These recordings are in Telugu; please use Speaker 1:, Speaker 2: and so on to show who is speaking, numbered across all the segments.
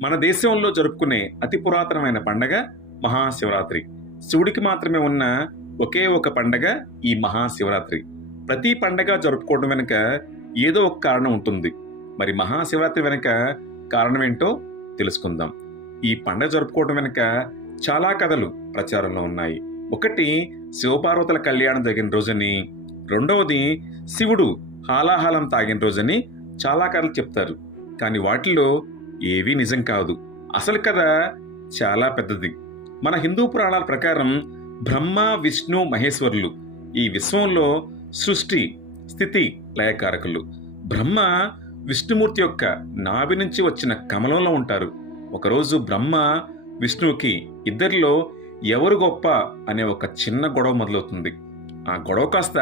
Speaker 1: మన దేశంలో జరుపుకునే అతి పురాతనమైన పండగ మహాశివరాత్రి. శివుడికి మాత్రమే ఉన్న ఒకే ఒక పండగ ఈ మహాశివరాత్రి. ప్రతి పండగ జరుపుకోవడం వెనుక ఏదో ఒక కారణం ఉంటుంది. మరి మహాశివరాత్రి వెనుక కారణం ఏంటో తెలుసుకుందాం. ఈ పండగ జరుపుకోవడం వెనుక చాలా కథలు ప్రచారంలో ఉన్నాయి. ఒకటి శివపార్వతుల కళ్యాణం జరిగిన రోజని. రెండవది శివుడు హాలాహలం తాగిన రోజని చాలా కథలు చెప్తారు. కానీ వాటిలో ఏవీ నిజం కాదు. అసలు కథ చాలా పెద్దది. మన హిందూ పురాణాల ప్రకారం బ్రహ్మ విష్ణు మహేశ్వరులు ఈ విశ్వంలో సృష్టి స్థితి లయకారకులు. బ్రహ్మ విష్ణుమూర్తి యొక్క నాభి నుంచి వచ్చిన కమలంలో ఉంటారు. ఒకరోజు బ్రహ్మ విష్ణువుకి ఇద్దరిలో ఎవరు గొప్ప అనే ఒక చిన్న గొడవ మొదలవుతుంది. ఆ గొడవ కాస్త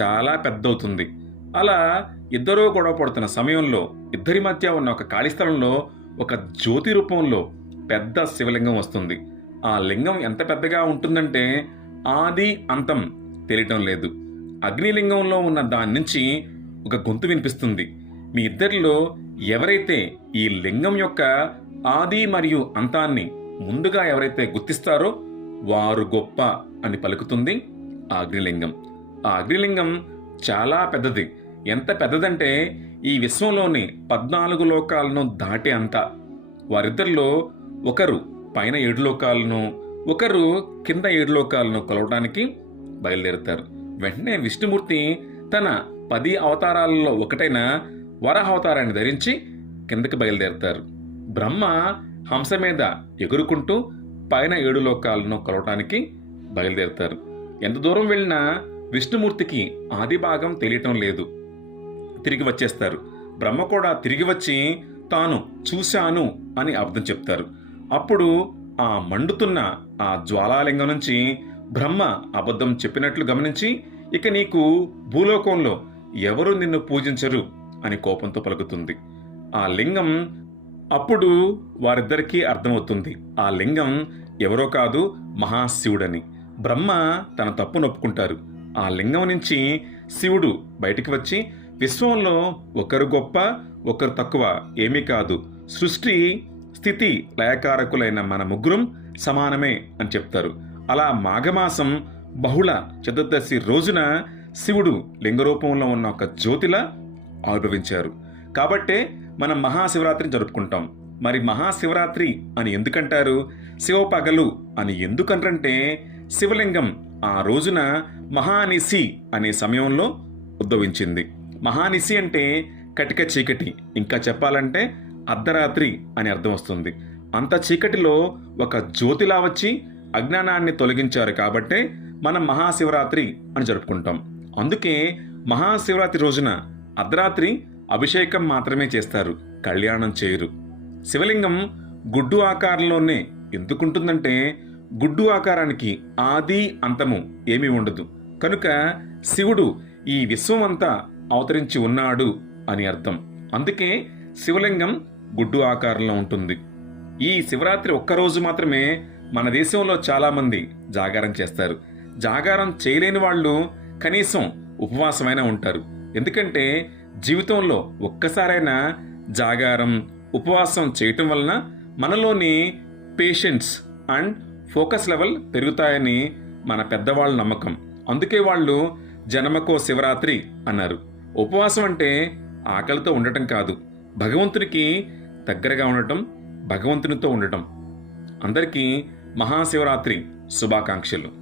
Speaker 1: చాలా పెద్దవుతుంది. అలా ఇద్దరూ గొడవ పడుతున్న సమయంలో ఇద్దరి మధ్య ఉన్న ఒక ఖాళీ స్థలంలో ఒక జ్యోతి రూపంలో పెద్ద శివలింగం వస్తుంది. ఆ లింగం ఎంత పెద్దగా ఉంటుందంటే ఆది అంతం తెలియటం లేదు. అగ్నిలింగంలో ఉన్న దాని నుంచి ఒక గొంతు వినిపిస్తుంది. మీ ఇద్దరిలో ఎవరైతే ఈ లింగం యొక్క ఆది మరియు అంతాన్ని ముందుగా ఎవరైతే గుర్తిస్తారో వారు గొప్ప అని పలుకుతుంది ఆ అగ్నిలింగం. ఆ అగ్నిలింగం చాలా పెద్దది. ఎంత పెద్దదంటే ఈ విశ్వంలోని పద్నాలుగు లోకాలను దాటే అంత. వారిద్దరిలో ఒకరు పైన ఏడు లోకాలను ఒకరు కింద ఏడు లోకాలను కొలవడానికి బయలుదేరుతారు. వెంటనే విష్ణుమూర్తి తన పది అవతారాలలో ఒకటైన వరాహ అవతారాన్ని ధరించి కిందకి బయలుదేరుతారు. బ్రహ్మ హంస మీద ఎగురుకుంటూ పైన ఏడు లోకాలను కొలవటానికి బయలుదేరుతారు. ఎంత దూరం వెళ్ళినా విష్ణుమూర్తికి ఆది భాగం తెలియటం లేదు. తిరిగి వచ్చేస్తారు. బ్రహ్మ కూడా తిరిగి వచ్చి తాను చూశాను అని అబద్ధం చెప్తారు. అప్పుడు ఆ మండుతున్న ఆ జ్వాలాలింగం నుంచి బ్రహ్మ అబద్ధం చెప్పినట్లు గమనించి ఇక నీకు భూలోకంలో ఎవరు నిన్ను పూజించరు? అని కోపంతో పలుకుతుంది. ఆ లింగం అప్పుడు వారిద్దరికీ అర్థమవుతుంది. ఆ లింగం ఎవరో కాదు మహాశివుడని. బ్రహ్మ తన తప్పు నొప్పుకుంటారు ఆ లింగం నుంచి శివుడు బయటికి వచ్చి విశ్వంలో ఒకరు గొప్ప ఒకరు తక్కువ ఏమీ కాదు. సృష్టి స్థితి లయకారకులైన మన ముగ్గురం సమానమే అని చెప్తారు. అలా మాఘమాసం బహుళ చతుర్దశి రోజున శివుడు లింగరూపంలో ఉన్న ఒక జ్యోతిలా ఆవిర్భవించారు. కాబట్టే మనం మహాశివరాత్రిని జరుపుకుంటాం. మరి మహాశివరాత్రి అని ఎందుకంటారు? శివ పగలు అని ఎందుకంటే శివలింగం ఆ రోజున మహానిసి అనే సమయంలో ఉద్భవించింది. మహానిసి అంటే కటిక చీకటి. ఇంకా చెప్పాలంటే అర్ధరాత్రి అని అర్థం వస్తుంది. అంత చీకటిలో ఒక జ్యోతిలా వచ్చి అజ్ఞానాన్ని తొలగించారు కాబట్టే మనం మహాశివరాత్రి అని జరుపుకుంటాం. అందుకే మహాశివరాత్రి రోజున అర్ధరాత్రి అభిషేకం మాత్రమే చేస్తారు. కళ్యాణం చేయరు. శివలింగం గుడ్డు ఆకారంలోనే ఎందుకుంటుందంటే గుడ్డు ఆకారానికి ఆది అంతము ఏమీ ఉండదు. కనుక శివుడు ఈ విశ్వం అంతా అవతరించి ఉన్నాడు అని అర్థం. అందుకే శివలింగం గుడ్డు ఆకారంలో ఉంటుంది. ఈ శివరాత్రి ఒక్కరోజు మాత్రమే మన దేశంలో చాలామంది జాగారం చేస్తారు. జాగారం చేయలేని వాళ్ళు కనీసం ఉపవాసమైనా ఉంటారు. ఎందుకంటే జీవితంలో ఒక్కసారైనా జాగారం ఉపవాసం చేయటం వలన మనలోని పేషెన్స్ అండ్ ఫోకస్ లెవెల్ పెరుగుతాయని మన పెద్దవాళ్ళ నమ్మకం. అందుకే వాళ్ళు జనమకో శివరాత్రి అన్నారు. ఉపవాసం అంటే ఆకలితో ఉండటం కాదు. భగవంతునికి దగ్గరగా ఉండటం భగవంతునితో ఉండటం. అందరికీ మహాశివరాత్రి శుభాకాంక్షలు.